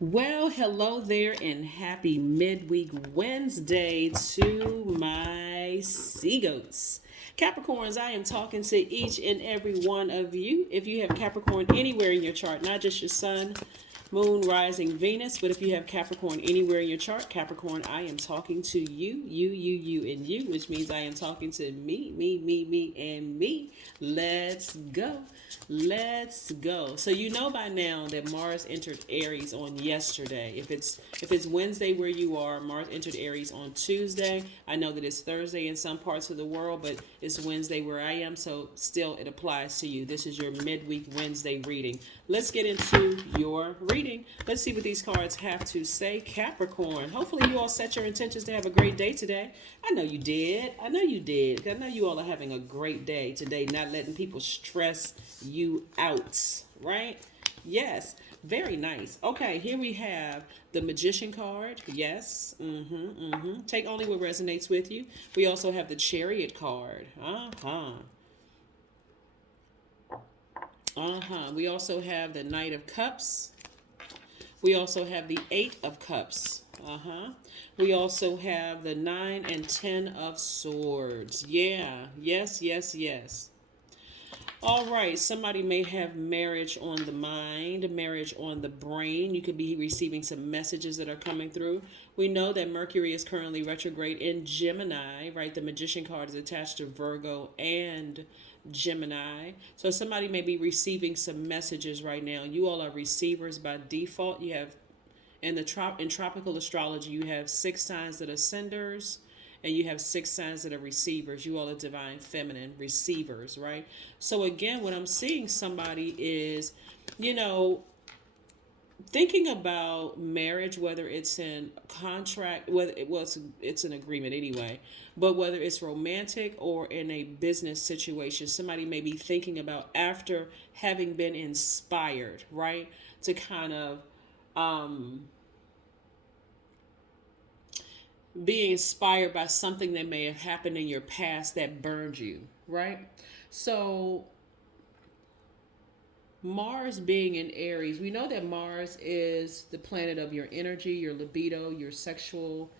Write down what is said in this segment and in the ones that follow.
Well, hello there, and happy midweek Wednesday to my sea goats. Capricorns, I am talking to each and every one of you. If you have Capricorn anywhere in your chart, not just your sun, moon, rising, Venus, but if you have Capricorn anywhere in your chart, Capricorn, I am talking to you, and you, which means I am talking to me, and me. Let's go. Let's go. So you know by now that Mars entered Aries on yesterday. If it's Wednesday where you are, Mars entered Aries on Tuesday. I know that it's Thursday in some parts of the world, but it's Wednesday where I am, so still it applies to you. This is your midweek Wednesday reading. Let's get into your reading. Let's see what these cards have to say. Capricorn. Hopefully you all set your intentions to have a great day today. I know you did. I know you did. I know you all are having a great day today, not letting people stress you out, right? Yes. Very nice. Okay, here we have the Magician card. Yes. Take only what resonates with you. We also have the Chariot card. We also have the Knight of Cups. We also have the Eight of Cups. We also have the 9 and 10 of Swords. Yeah. Yes. All right, somebody may have marriage on the mind, marriage on the brain. You could be receiving some messages that are coming through. We know that Mercury is currently retrograde in Gemini, right? The Magician card is attached to Virgo and Gemini. So somebody may be receiving some messages right now. You all are receivers by default. You have in tropical astrology, you have 6 signs that are senders, and you have 6 signs that are receivers. You all are divine feminine receivers, right? So again, what I'm seeing somebody is, you know, thinking about marriage, whether it's in contract, whether it was it's an agreement anyway, but whether it's romantic or in a business situation, somebody may be thinking about after having been inspired, right, to kind of be inspired by something that may have happened in your past that burned you, right? So Mars being in Aries, we know that Mars is the planet of your energy, your libido, your sexual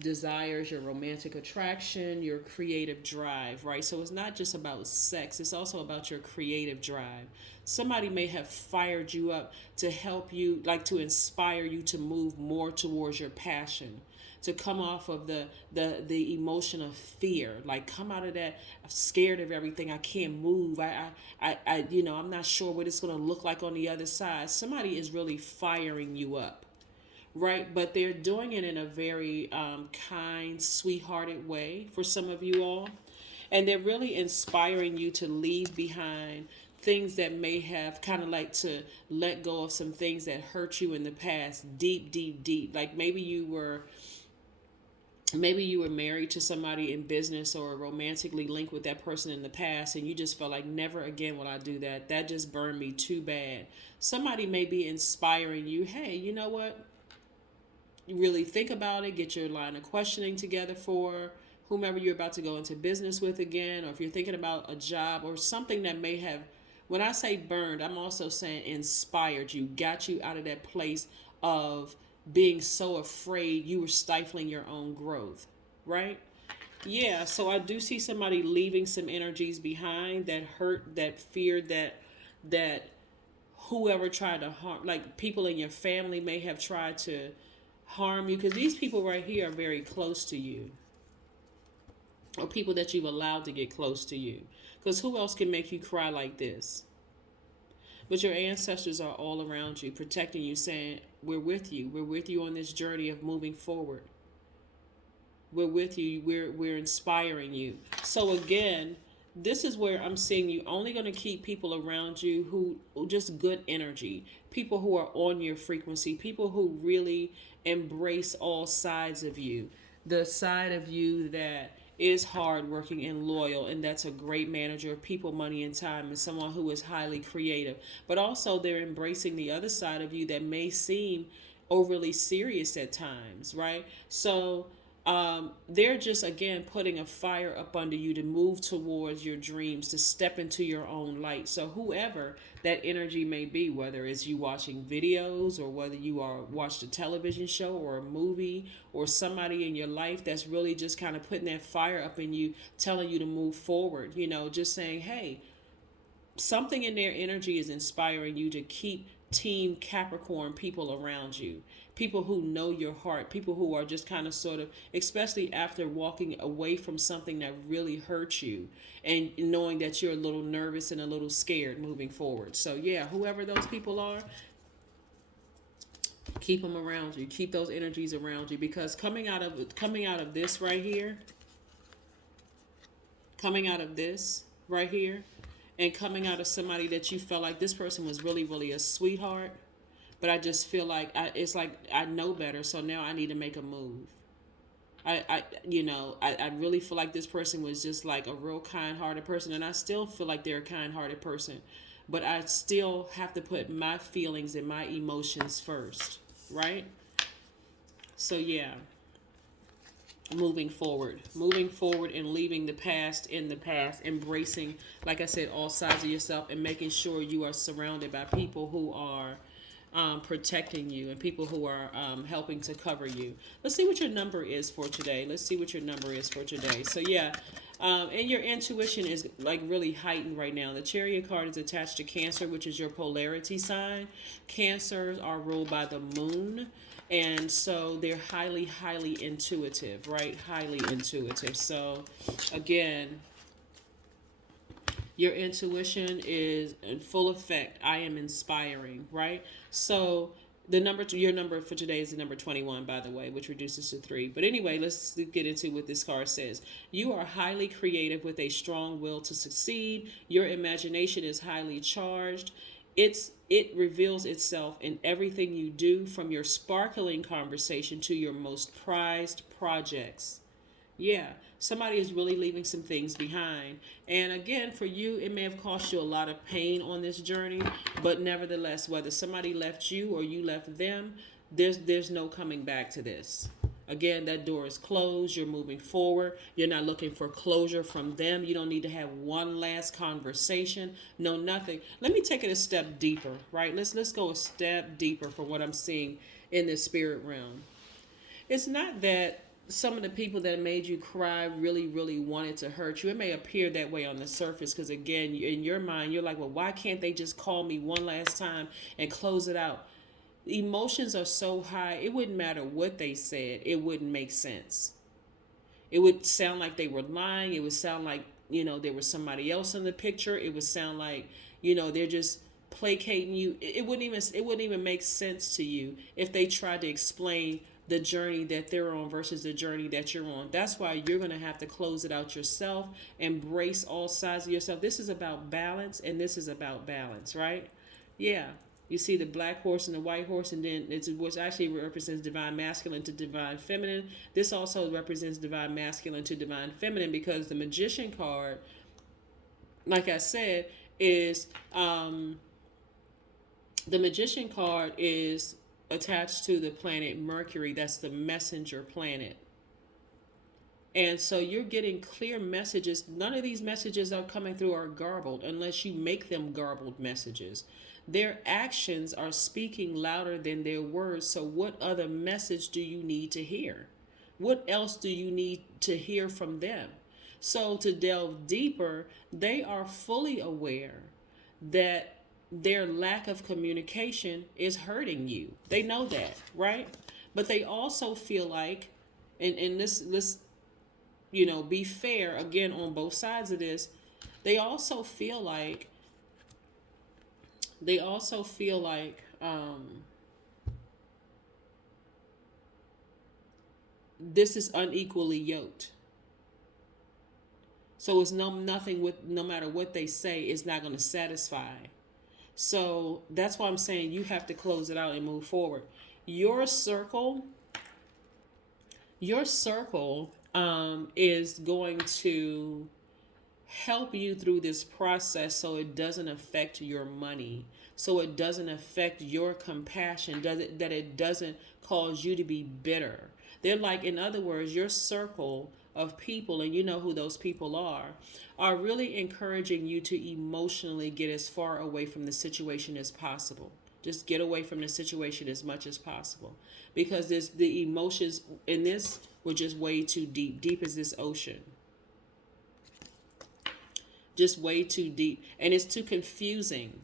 desires, your romantic attraction, your creative drive, right? So it's not just about sex, it's also about your creative drive. Somebody may have fired you up to help you, like to inspire you to move more towards your passion, to come off of the emotion of fear, like come out of that, I'm scared of everything, I can't move, I'm not sure what it's going to look like on the other side. Somebody is really firing you up, right? But they're doing it in a very kind, sweethearted way for some of you all. And they're really inspiring you to leave behind things that may have kind of like to let go of some things that hurt you in the past, deep. Like maybe you were married to somebody in business or romantically linked with that person in the past, and you just felt like never again will I do that. That just burned me too bad. Somebody may be inspiring you, hey, you know what? You really think about it, get your line of questioning together for whomever you're about to go into business with again, or if you're thinking about a job or something that may have, when I say burned, I'm also saying inspired you, got you out of that place of being so afraid you were stifling your own growth, right? Yeah, so I do see somebody leaving some energies behind, that hurt, that fear, that whoever tried to harm, like people in your family may have tried to harm you, because these people right here are very close to you, or people that you've allowed to get close to you, because who else can make you cry like this? But your ancestors are all around you, protecting you, saying, we're with you. We're with you on this journey of moving forward. We're with you. We're inspiring you. So again, this is where I'm seeing you only going to keep people around you who just good energy, people who are on your frequency, people who really embrace all sides of you. The side of you that is hardworking and loyal, and that's a great manager of people, money, and time, and someone who is highly creative. But also, they're embracing the other side of you that may seem overly serious at times, right? So They're just again putting a fire up under you to move towards your dreams, to step into your own light. So whoever that energy may be, whether it's you watching videos or whether you are watched a television show or a movie, or somebody in your life that's really just kind of putting that fire up in you, telling you to move forward, just saying, hey, something in their energy is inspiring you to keep team Capricorn people around you. People who know your heart, people who are just kind of sort of, especially after walking away from something that really hurt you and knowing that you're a little nervous and a little scared moving forward. So yeah, whoever those people are, keep them around you. Keep those energies around you, because coming out of this right here, coming out of this right here, and coming out of somebody that you felt like this person was really, really a sweetheart, but I just feel like it's like I know better, so now I need to make a move. I really feel like this person was just like a real kind-hearted person, and I still feel like they're a kind-hearted person, but I still have to put my feelings and my emotions first, right? So yeah, moving forward and leaving the past in the past, embracing, like I said, all sides of yourself, and making sure you are surrounded by people who are protecting you and people who are helping to cover you. Let's see what your number is for today. So yeah, and your intuition is like really heightened right now. The Chariot card is attached to Cancer, which is your polarity sign. Cancers are ruled by the moon. And so they're highly, highly intuitive, right? Highly intuitive. So again, your intuition is in full effect. I am inspiring, right? So your number for today is the number 21, by the way, which reduces to 3. But anyway, let's get into what this card says. You are highly creative with a strong will to succeed. Your imagination is highly charged. It reveals itself in everything you do, from your sparkling conversation to your most prized projects. Yeah, somebody is really leaving some things behind. And again, for you, it may have cost you a lot of pain on this journey, but nevertheless, whether somebody left you or you left them, there's no coming back to this. Again, that door is closed. You're moving forward. You're not looking for closure from them. You don't need to have one last conversation. No, nothing. Let me take it a step deeper, right? Let's go a step deeper for what I'm seeing in the spirit realm. It's not that some of the people that made you cry really, really wanted to hurt you. It may appear that way on the surface because, again, in your mind, you're like, well, why can't they just call me one last time and close it out? Emotions are so high, it wouldn't matter what they said. It wouldn't make sense. It would sound like they were lying. It would sound like, there was somebody else in the picture. It would sound like, they're just placating you. It wouldn't even make sense to you if they tried to explain the journey that they're on versus the journey that you're on. That's why you're going to have to close it out yourself, embrace all sides of yourself. This is about balance, and this is about balance, right? Yeah. You see the black horse and the white horse, and then which actually represents divine masculine to divine feminine. This also represents divine masculine to divine feminine, because the Magician card, like I said, is the Magician card is attached to the planet Mercury. That's the messenger planet. And so you're getting clear messages. None of these messages are coming through are garbled unless you make them garbled messages. Their actions are speaking louder than their words. So what other message do you need to hear? What else do you need to hear from them? So to delve deeper, they are fully aware that their lack of communication is hurting you. They know that, right? But they also feel like, and this be fair again on both sides of this, they also feel like this is unequally yoked. So it's nothing with, no matter what they say, it's not going to satisfy. So that's why I'm saying you have to close it out and move forward. Your circle is going to help you through this process so it doesn't affect your money, so it doesn't affect your compassion, that it doesn't cause you to be bitter. They're like, in other words, your circle of people, and you know who those people are really encouraging you to emotionally get as far away from the situation as possible. Just get away from the situation as much as possible, because the emotions in this were just way too deep. Deep as this ocean. Just way too deep. And it's too confusing.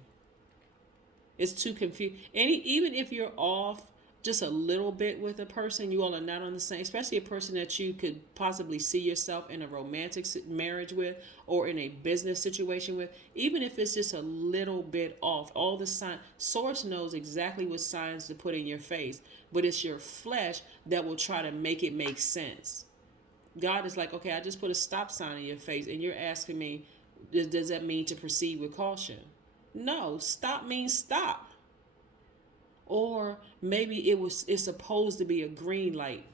It's too confusing. Even if you're off just a little bit with a person, you all are not on the same, especially a person that you could possibly see yourself in a romantic marriage with or in a business situation with, even if it's just a little bit off, all the signs, Source knows exactly what signs to put in your face, but it's your flesh that will try to make it make sense. God is like, okay, I just put a stop sign in your face, and you're asking me, does that mean to proceed with caution? No, stop means stop. Or maybe it's supposed to be a green light.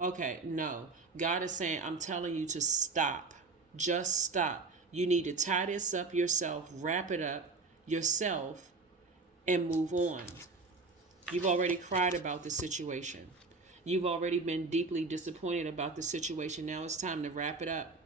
Okay, no. God is saying, I'm telling you to stop. Just stop. You need to tie this up yourself, wrap it up yourself, and move on. You've already cried about the situation. You've already been deeply disappointed about the situation. Now it's time to wrap it up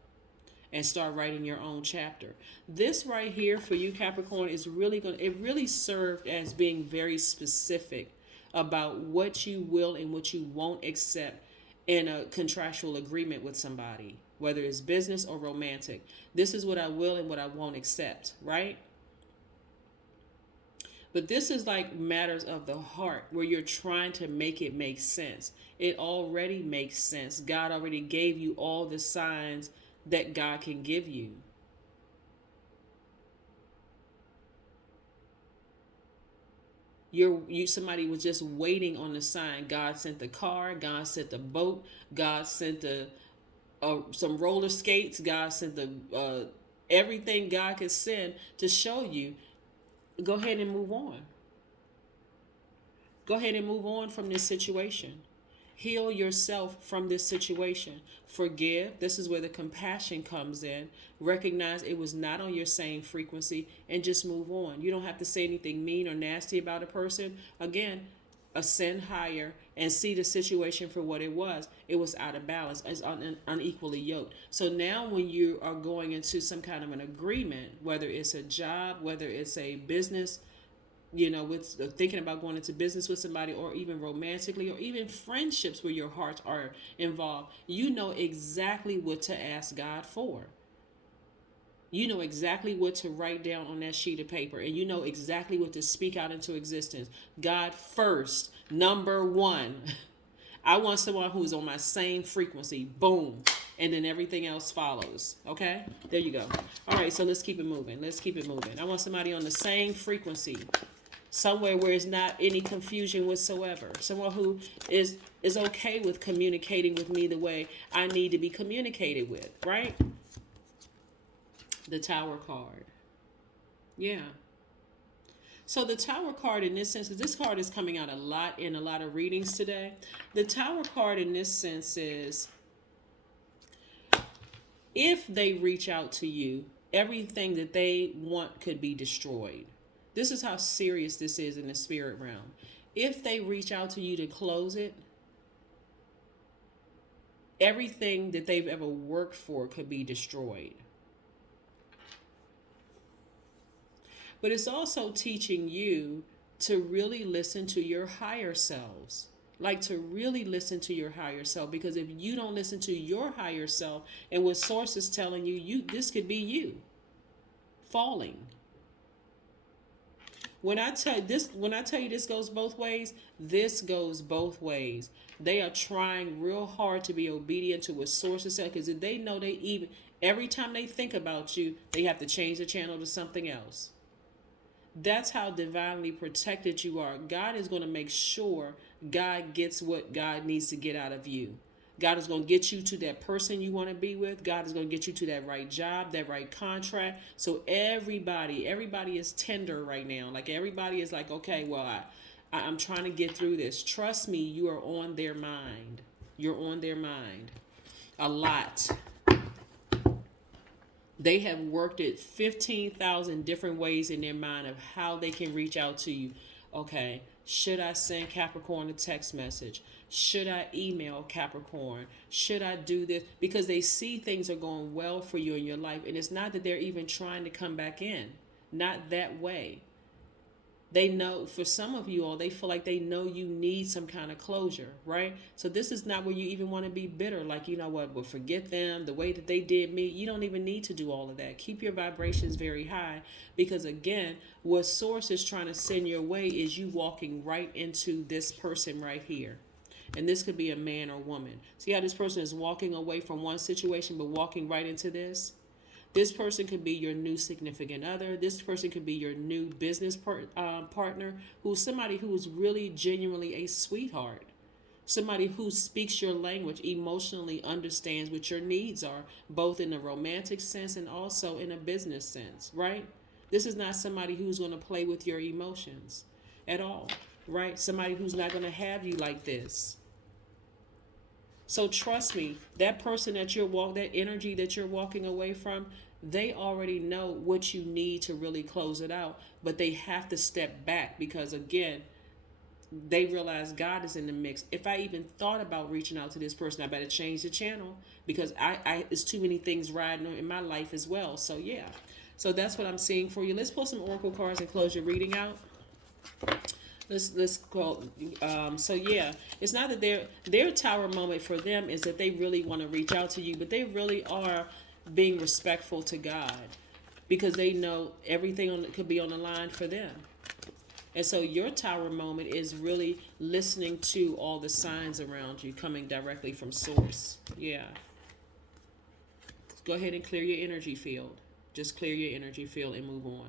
and start writing your own chapter. This right here for you, Capricorn, is really it really served as being very specific about what you will and what you won't accept in a contractual agreement with somebody, whether it's business or romantic. This is what I will and what I won't accept, right? But this is like matters of the heart, where you're trying to make it make sense. It already makes sense. God already gave you all the signs that God can give you. Somebody was just waiting on the sign. God sent the car, God sent the boat, God sent some roller skates, God sent the everything God could send to show you. Go ahead and move on. Go ahead and move on from this situation. Heal yourself from this situation. Forgive. This is where the compassion comes in. Recognize it was not on your same frequency, and just move on. You don't have to say anything mean or nasty about a person. Again, ascend higher and see the situation for what it was. It was out of balance, as unequally yoked. So now when you are going into some kind of an agreement, whether it's a job, whether it's a business, with thinking about going into business with somebody, or even romantically, or even friendships where your hearts are involved, you know exactly what to ask God for. You know exactly what to write down on that sheet of paper, and you know exactly what to speak out into existence. God first, number one. I want someone who's on my same frequency. Boom. And then everything else follows. Okay? There you go. All right, so let's keep it moving. I want somebody on the same frequency. Somewhere where it's not any confusion whatsoever. Someone who is okay with communicating with me the way I need to be communicated with, right? The Tower card. Yeah. So the Tower card in this sense, this card is coming out a lot in a lot of readings today. The Tower card in this sense is, if they reach out to you, everything that they want could be destroyed. This is how serious this is in the spirit realm. If they reach out to you to close it, everything that they've ever worked for could be destroyed. But it's also teaching you to really listen to your higher selves. Like, to really listen to your higher self. Because if you don't listen to your higher self, and what Source is telling you, this could be you falling. When I tell you this goes both ways, this goes both ways. They are trying real hard to be obedient to what Source is saying, because if they know every time they think about you, they have to change the channel to something else. That's how divinely protected you are. God is going to make sure God gets what God needs to get out of you. God is going to get you to that person you want to be with. God is going to get you to that right job, that right contract. So everybody is tender right now. Like, everybody is like, okay, well, I'm trying to get through this. Trust me, you are on their mind. You're on their mind a lot. They have worked it 15,000 different ways in their mind of how they can reach out to you. Okay, Should I send Capricorn a text message? Should I email Capricorn? Should I do this? Because they see things are going well for you in your life. And it's not that they're even trying to come back in. Not that way. They know, for some of you all, they feel like they know you need some kind of closure, right? So this is not where you even want to be bitter. Like, you know what, well, forget them, the way that they did me. You don't even need to do all of that. Keep your vibrations very high, because again, what Source is trying to send your way is you walking right into this person right here. And this could be a man or woman. See how this person is walking away from one situation but walking right into this? This person could be your new significant other. This person could be your new business partner, who's somebody who is really genuinely a sweetheart. Somebody who speaks your language, emotionally understands what your needs are, both in a romantic sense and also in a business sense, right? This is not somebody who's going to play with your emotions at all, right? Somebody who's not going to have you like this. So trust me, that person that that energy that you're walking away from, they already know what you need to really close it out, but they have to step back because, again, they realize God is in the mix. If I even thought about reaching out to this person, I better change the channel because it's too many things riding in my life as well. So yeah, so that's what I'm seeing for you. Let's pull some oracle cards and close your reading out. Let's call. So yeah, it's not that their tower moment for them is that they really want to reach out to you, but they really are being respectful to God because they know everything could be on the line for them. And so your tower moment is really listening to all the signs around you coming directly from Source. Yeah. Go ahead and clear your energy field. Just clear your energy field and move on.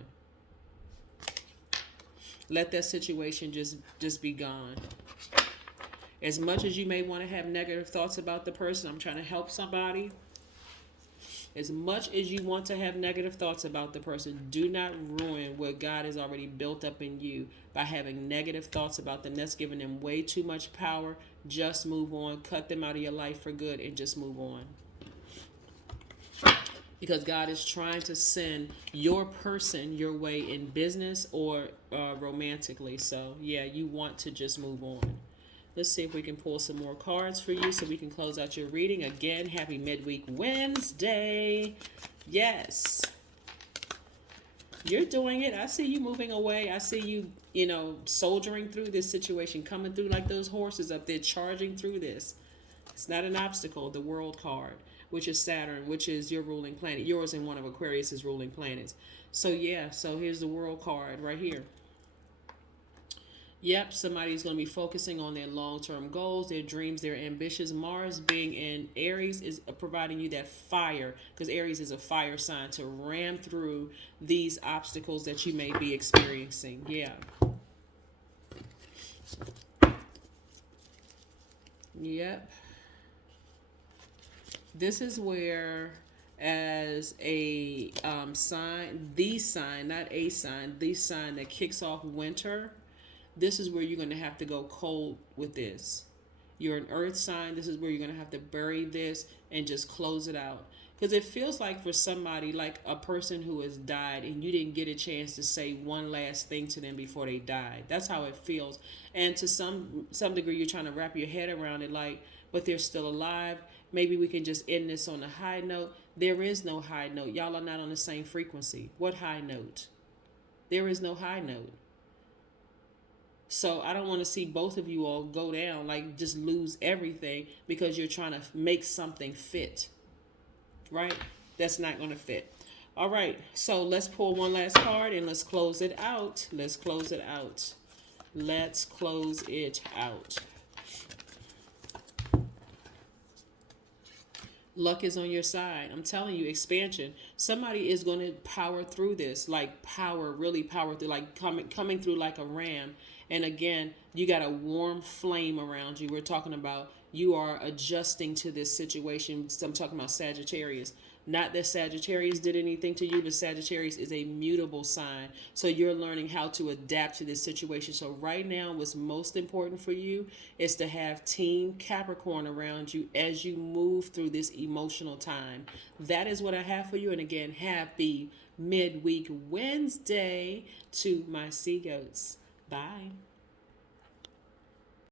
Let that situation just be gone. As much as you may want to have negative thoughts about the person, I'm trying to help somebody. As much as you want to have negative thoughts about the person, do not ruin what God has already built up in you by having negative thoughts about them. That's giving them way too much power. Just move on. Cut them out of your life for good and just move on. Because God is trying to send your person your way in business or romantically. So, yeah, you want to just move on. Let's see if we can pull some more cards for you so we can close out your reading. Again, happy midweek Wednesday. Yes. You're doing it. I see you moving away. I see you, soldiering through this situation, coming through like those horses up there, charging through this. It's not an obstacle. The World card, which is Saturn, which is your ruling planet. Yours and one of Aquarius's ruling planets. So, yeah. So, here's the World card right here. Yep, somebody's going to be focusing on their long-term goals, their dreams, their ambitions. Mars being in Aries is providing you that fire, because Aries is a fire sign, to ram through these obstacles that you may be experiencing. Yeah. Yep. This is where, as a sign, the sign, not a sign, the sign that kicks off winter, this is where you're going to have to go cold with this. You're an earth sign. This is where you're going to have to bury this and just close it out. Because it feels like for somebody, like a person who has died and you didn't get a chance to say one last thing to them before they died. That's how it feels. And to some degree, you're trying to wrap your head around it like, but they're still alive. Maybe we can just end this on a high note. There is no high note. Y'all are not on the same frequency. What high note? There is no high note. So I don't want to see both of you all go down, like just lose everything because you're trying to make something fit, right? That's not going to fit. All right. So let's pull one last card and let's close it out. Let's close it out. Let's close it out. Luck is on your side. I'm telling you, expansion. Somebody is going to power through this, like really power through, like coming through like a ram. And again, you got a warm flame around you. We're talking about you are adjusting to this situation. I'm talking about Sagittarius. Not that Sagittarius did anything to you, but Sagittarius is a mutable sign. So you're learning how to adapt to this situation. So right now, what's most important for you is to have Team Capricorn around you as you move through this emotional time. That is what I have for you. And again, happy midweek Wednesday to my sea goats. Bye.